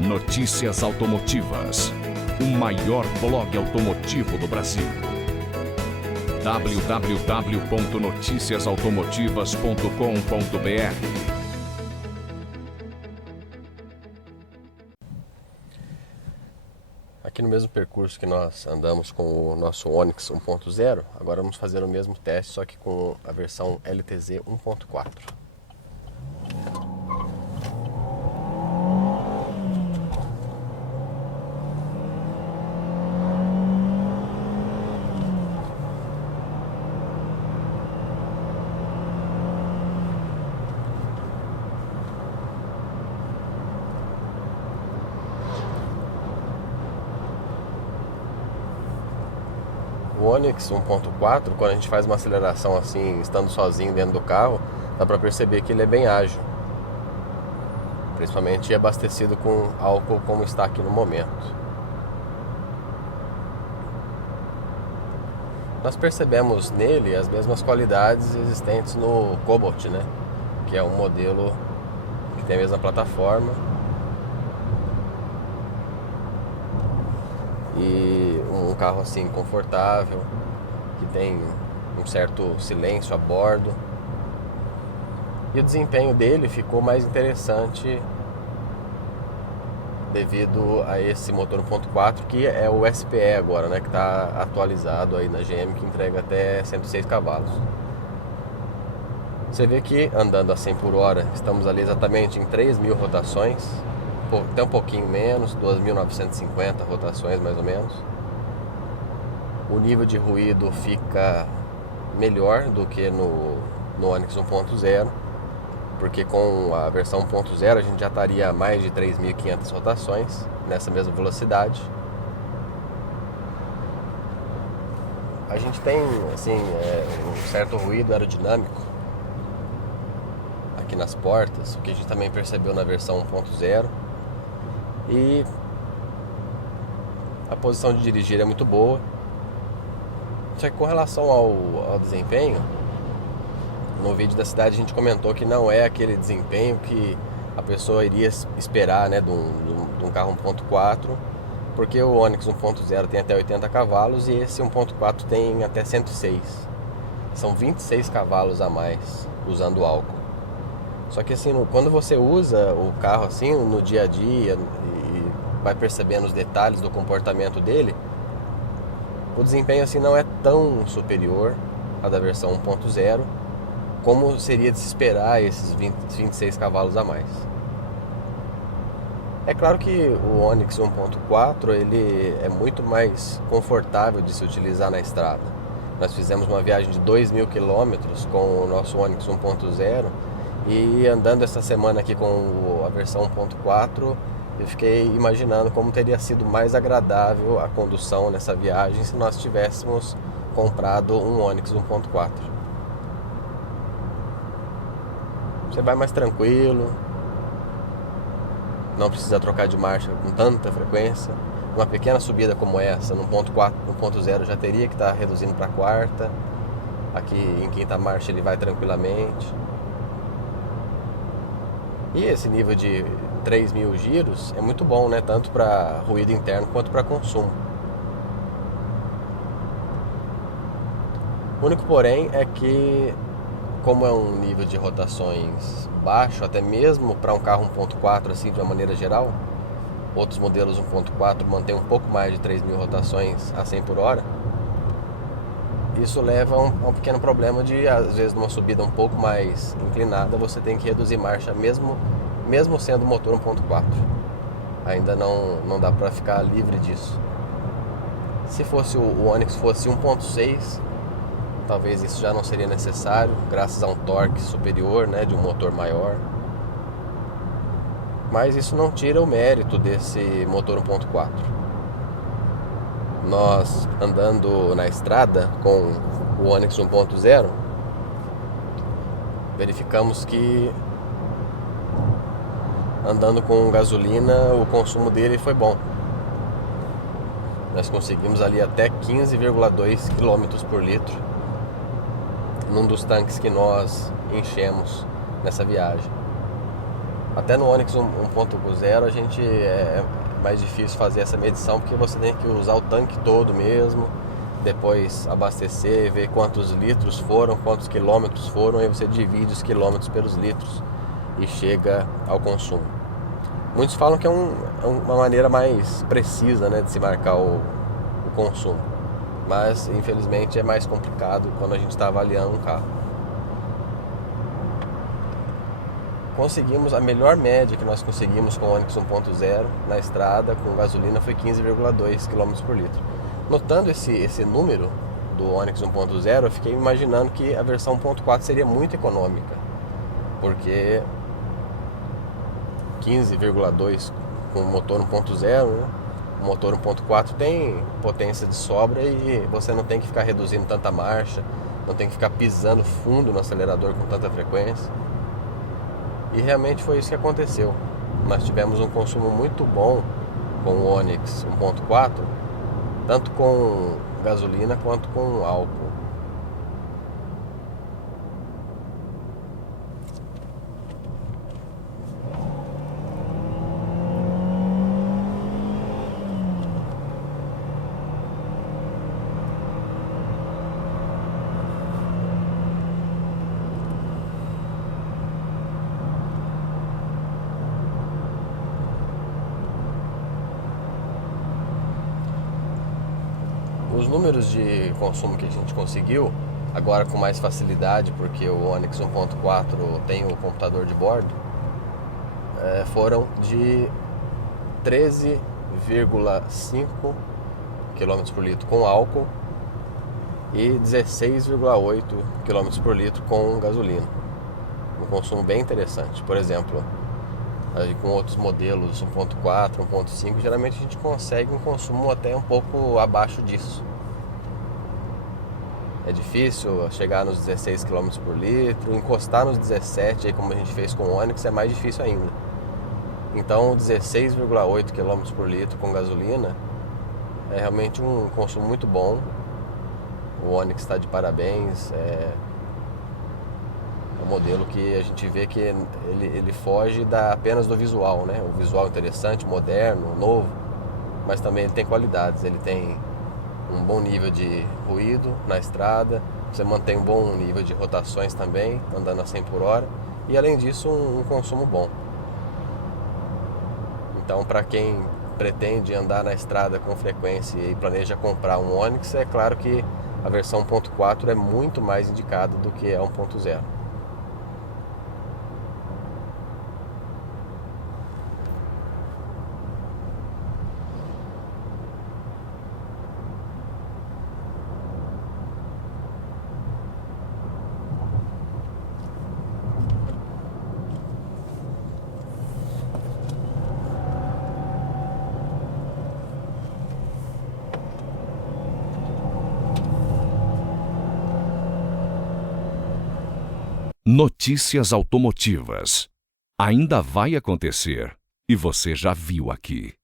Notícias Automotivas, o maior blog automotivo do Brasil. www.noticiasautomotivas.com.br. Aqui no mesmo percurso que nós andamos com o nosso Onix 1.0, agora vamos fazer o mesmo teste, só que com a versão LTZ 1.4. O Onix 1.4, quando a gente faz uma aceleração assim, estando sozinho dentro do carro, dá para perceber que ele é bem ágil. Principalmente abastecido com álcool como está aqui no momento. Nós percebemos nele as mesmas qualidades existentes no Cobalt, né? Que é um modelo que tem a mesma plataforma. E um carro assim confortável, que tem um certo silêncio a bordo. E o desempenho dele ficou mais interessante devido a esse motor 1.4, que é o SPE agora, né, que está atualizado aí na GM, que entrega até 106 cavalos. Você vê que andando a 100 por hora, estamos ali exatamente em 3.000 rotações, até um pouquinho menos, 2.950 rotações mais ou menos. O nível de ruído fica melhor do que no Onix 1.0, porque com a versão 1.0 a gente já estaria a mais de 3.500 rotações nessa mesma velocidade. A gente tem assim, um certo ruído aerodinâmico aqui nas portas, o que a gente também percebeu na versão 1.0. E a posição de dirigir é muito boa. Só que com relação ao desempenho, no vídeo da cidade a gente comentou que não é aquele desempenho que a pessoa iria esperar, né, de um carro 1.4, porque o Onix 1.0 tem até 80 cavalos e esse 1.4 tem até 106. São 26 cavalos a mais usando álcool. Só que assim, quando você usa o carro assim no dia a dia e vai percebendo os detalhes do comportamento dele, o desempenho assim não é tão superior à da versão 1.0 como seria de se esperar esses 26 cavalos a mais. É claro que o Onix 1.4 ele é muito mais confortável de se utilizar na estrada. Nós fizemos uma viagem de 2.000 km com o nosso Onix 1.0 e andando essa semana aqui com a versão 1.4, eu fiquei imaginando como teria sido mais agradável a condução nessa viagem se nós tivéssemos comprado um Onix 1.4. Você vai mais tranquilo, não precisa trocar de marcha com tanta frequência. Uma pequena subida como essa, no 1.0 já teria que estar reduzindo para a quarta. Aqui em quinta marcha ele vai tranquilamente. E esse nível de 3.000 giros é muito bom, né? Tanto para ruído interno quanto para consumo. O único porém é que, como é um nível de rotações baixo, até mesmo para um carro 1.4 assim de uma maneira geral, outros modelos 1.4 mantêm um pouco mais de 3.000 rotações a 100 por hora. Isso leva a um pequeno problema de, às vezes, numa subida um pouco mais inclinada, você tem que reduzir marcha mesmo sendo motor 1.4. Ainda não dá para ficar livre disso. Se fosse o Onix fosse 1.6, talvez isso já não seria necessário, graças a um torque superior, né, de um motor maior. Mas isso não tira o mérito desse motor 1.4. Nós andando na estrada com o Onix 1.0, verificamos que andando com gasolina o consumo dele foi bom. Nós conseguimos ali até 15,2 km por litro num dos tanques que nós enchemos nessa viagem. Até no Onix 1.0 a gente é mais difícil fazer essa medição, porque você tem que usar o tanque todo mesmo, depois abastecer, ver quantos litros foram, quantos quilômetros foram, aí você divide os quilômetros pelos litros e chega ao consumo. Muitos falam que é uma maneira mais precisa, né, de se marcar o consumo, mas infelizmente é mais complicado quando a gente está avaliando um carro. Conseguimos, a melhor média que nós conseguimos com o Onix 1.0 na estrada com gasolina foi 15,2 km por litro. Notando esse número do Onix 1.0, eu fiquei imaginando que a versão 1.4 seria muito econômica, porque 15,2 com motor 1.0, né? O motor 1.4 tem potência de sobra e você não tem que ficar reduzindo tanta marcha, não tem que ficar pisando fundo no acelerador com tanta frequência. E realmente foi isso que aconteceu. Nós tivemos um consumo muito bom com o Onix 1.4, tanto com gasolina quanto com álcool. Os números de consumo que a gente conseguiu, agora com mais facilidade, porque o Onix 1.4 tem o computador de bordo, foram de 13,5 km por litro com álcool e 16,8 km por litro com gasolina. Um consumo bem interessante. Por exemplo, com outros modelos 1.4, 1.5, geralmente a gente consegue um consumo até um pouco abaixo disso. É difícil chegar nos 16 km por litro, encostar nos 17, aí como a gente fez com o Onix, é mais difícil ainda. Então 16,8 km por litro com gasolina é realmente um consumo muito bom. O Onix está de parabéns. É um modelo que a gente vê que ele foge apenas do visual, né? O visual interessante, moderno, novo, mas também ele tem qualidades. Ele tem um bom nível de ruído na estrada, você mantém um bom nível de rotações também, andando a 100 por hora, e além disso um consumo bom. Então, para quem pretende andar na estrada com frequência e planeja comprar um Onix, é claro que a versão 1.4 é muito mais indicada do que a 1.0. Notícias automotivas. Ainda vai acontecer e você já viu aqui.